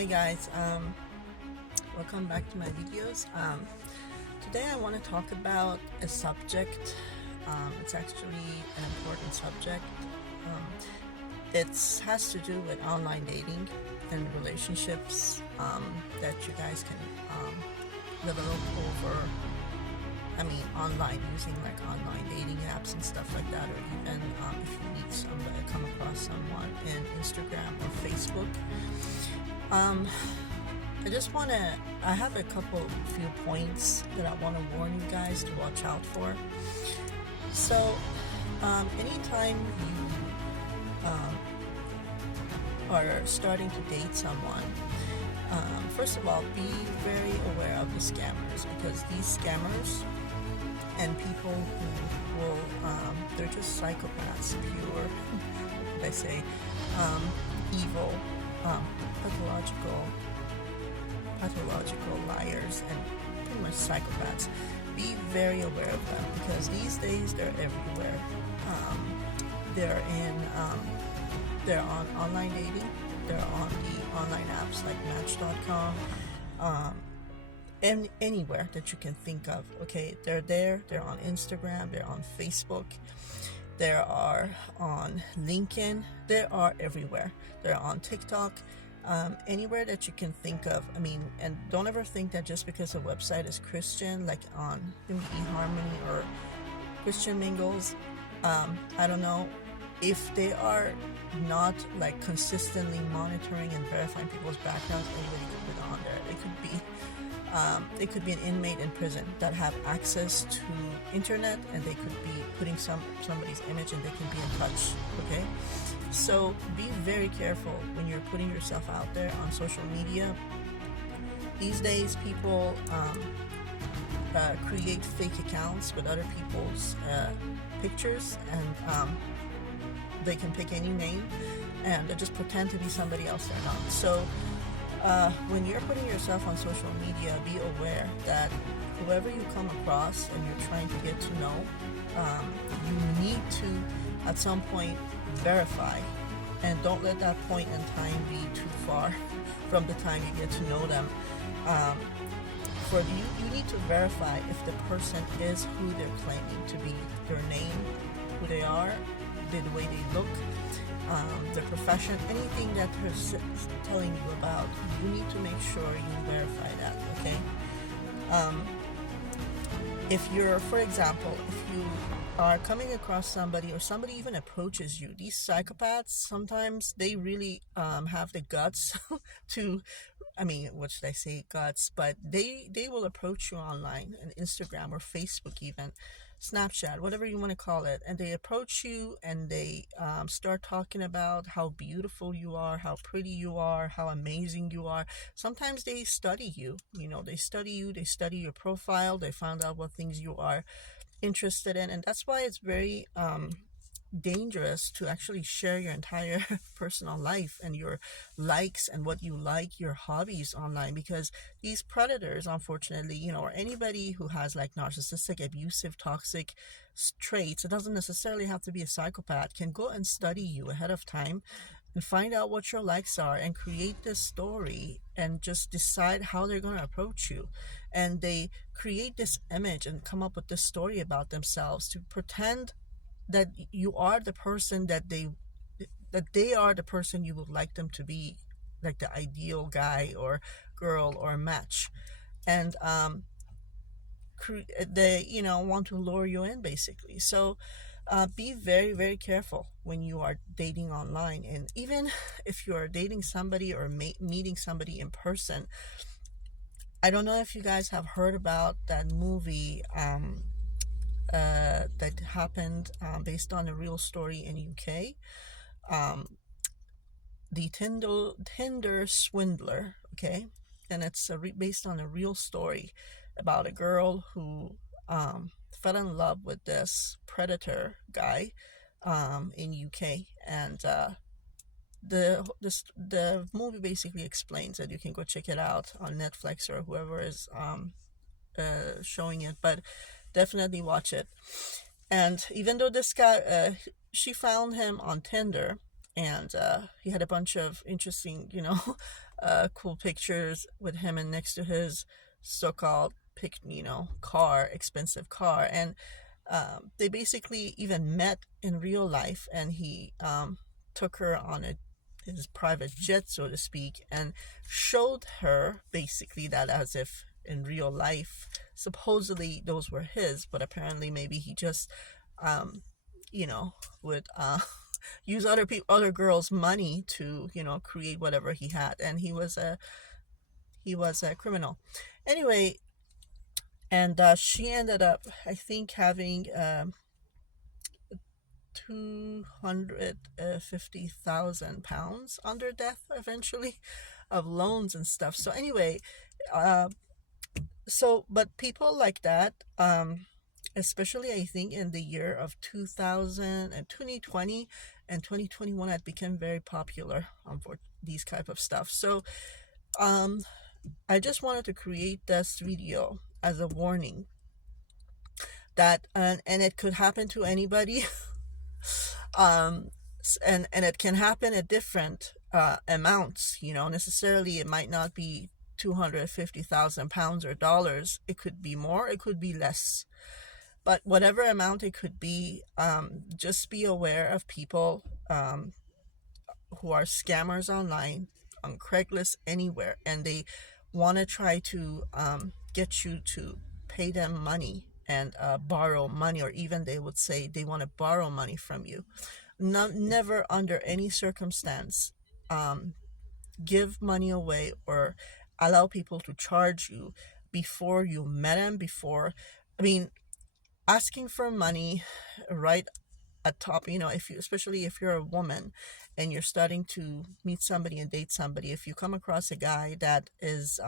Hey guys, welcome back to my videos. Today I want to talk about a subject. It's actually an important subject. Um, it has to do with online dating and relationships that you guys can develop over, online, using like online dating apps and stuff like that, or even if you meet somebody, come across someone in Instagram or Facebook. I have a few points that I want to warn you guys to watch out for. So, anytime you are starting to date someone, first of all, be very aware of the scammers, because these scammers and people who will, they're just psychopaths, pure, what could I say, evil, pathological liars, and pretty much psychopaths. Be very aware of them, because these days they're everywhere. They're in, they're on online dating. They're on the online apps like Match.com, and anywhere that you can think of. Okay, they're there. They're on Instagram. They're on Facebook. They are on LinkedIn. They are everywhere. They're on TikTok. Anywhere that you can think of. And don't ever think that just because a website is Christian, like on eHarmony or Christian Mingles, I don't know, if they are not like consistently monitoring and verifying people's backgrounds, anybody could put on there. It could be an inmate in prison that have access to internet, and they could be putting somebody's image, and they can be in touch. Okay, so be very careful when you're putting yourself out there on social media. These days, people create fake accounts with other people's pictures, and they can pick any name, and they just pretend to be somebody else they're not. So when you're putting yourself on social media, be aware that whoever you come across and you're trying to get to know, you need to at some point verify, and don't let that point in time be too far from the time you get to know them. You need to verify if the person is who they're claiming to be, their name, who they are, the way they look, their profession, anything that they're telling you about. You need to make sure you verify that. Okay. If you're, for example, if you are coming across somebody, or somebody even approaches you, these psychopaths, sometimes they really have the guts to, what should I say, guts, but they will approach you online, on Instagram or Facebook, even Snapchat, whatever you want to call it, and they approach you, and they start talking about how beautiful you are, how pretty you are, how amazing you are. Sometimes they study you. They study you, they study your profile, they find out what things you are interested in, and that's why it's very dangerous to actually share your entire personal life and your likes and what you like, your hobbies online, because these predators, unfortunately, or anybody who has like narcissistic, abusive, toxic traits, it doesn't necessarily have to be a psychopath, can go and study you ahead of time and find out what your likes are, and create this story, and just decide how they're going to approach you. And they create this image and come up with this story about themselves to pretend that you are the person that they are the person you would like them to be, like the ideal guy or girl or match. And they want to lure you in, basically. So be very, very careful when you are dating online. And even if you're dating somebody or meeting somebody in person, I don't know if you guys have heard about that movie that happened, based on a real story in UK. The Tinder Swindler. Okay, and it's based on a real story about a girl who fell in love with this predator guy in UK, and the movie basically explains it. You can go check it out on Netflix or whoever is showing it, but definitely watch it. And even though this guy, she found him on Tinder, and he had a bunch of interesting, cool pictures with him and next to his so-called car, expensive car. And they basically even met in real life, and he took her on his private jet, so to speak, and showed her basically that as if in real life, supposedly those were his, but apparently maybe he just, um, you know, would use other girls' money to create whatever he had, and he was a criminal. Anyway, and she ended up, I think, having 250,000 pounds under death eventually of loans and stuff. So anyway, uh, but people like that, especially I think in the year of 2000 and 2020 and 2021, had become very popular for these type of stuff. So um, I just wanted to create this video as a warning that, and it could happen to anybody. um and it can happen at different amounts. Necessarily it might not be 250,000 pounds or dollars. It could be more, it could be less, but whatever amount it could be, just be aware of people who are scammers online, on Craigslist, anywhere, and they want to try to get you to pay them money and borrow money, or even they would say they want to borrow money from you. Never under any circumstance um, give money away or allow people to charge you before you met them. I mean, asking for money right at top, if you, especially if you're a woman and you're starting to meet somebody and date somebody, if you come across a guy that is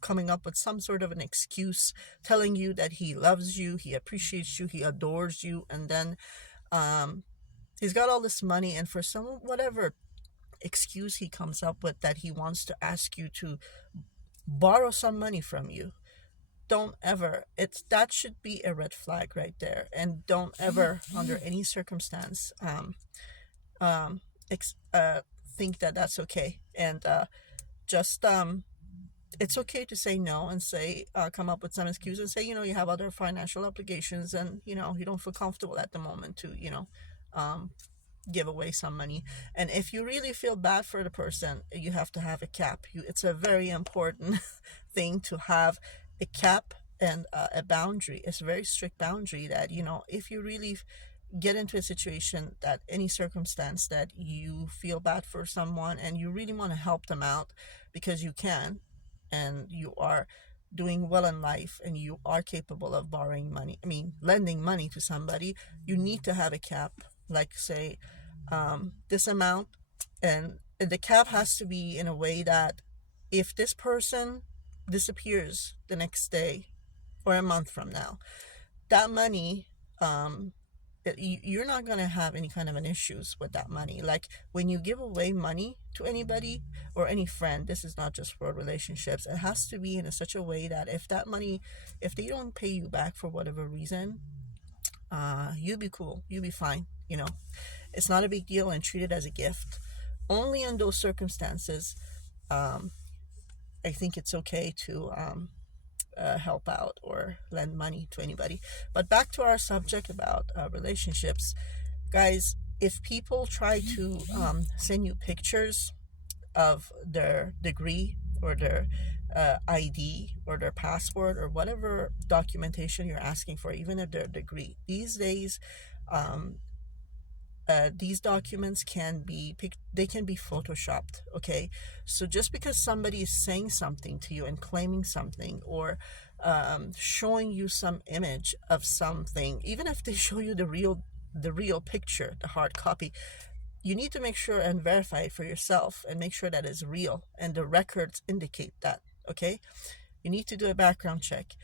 coming up with some sort of an excuse, telling you that he loves you, he appreciates you, he adores you, and then um, he's got all this money, and for some whatever excuse he comes up with, that he wants to ask you to borrow some money from you, don't ever, it's that should be a red flag right there. And don't ever under any circumstance um ex- uh think that that's okay. And just it's okay to say no, and say, come up with some excuse and say, you have other financial obligations, and you don't feel comfortable at the moment to um give away some money. And if you really feel bad for the person, you have to have a cap. It's a very important thing to have a cap and a boundary. It's a very strict boundary that, if you really get into a situation, that any circumstance that you feel bad for someone and you really want to help them out because you can, and you are doing well in life, and you are capable of borrowing money, I mean lending money to somebody, you need to have a cap. Like, say, this amount, and the cap has to be in a way that if this person disappears the next day or a month from now, that money, um, you're not going to have any kind of an issues with that money. Like, when you give away money to anybody or any friend, this is not just for relationships, it has to be in such a way that if that money, if they don't pay you back for whatever reason, you'll be cool, you'll be fine. It's not a big deal, and treat it as a gift. Only in those circumstances, um, I think it's okay to help out or lend money to anybody. But back to our subject about relationships, guys. If people try to send you pictures of their degree or their ID or their passport or whatever documentation you're asking for, even if their degree, these days, um, these documents they can be photoshopped. Okay, so just because somebody is saying something to you and claiming something, or showing you some image of something, even if they show you the real picture, the hard copy, you need to make sure and verify it for yourself and make sure that it's real and the records indicate that. Okay, you need to do a background check,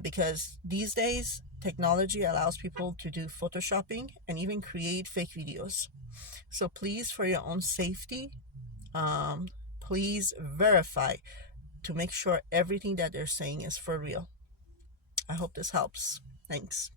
because these days technology allows people to do photoshopping and even create fake videos. So please, for your own safety, um, please verify to make sure everything that they're saying is for real. I hope this helps. Thanks.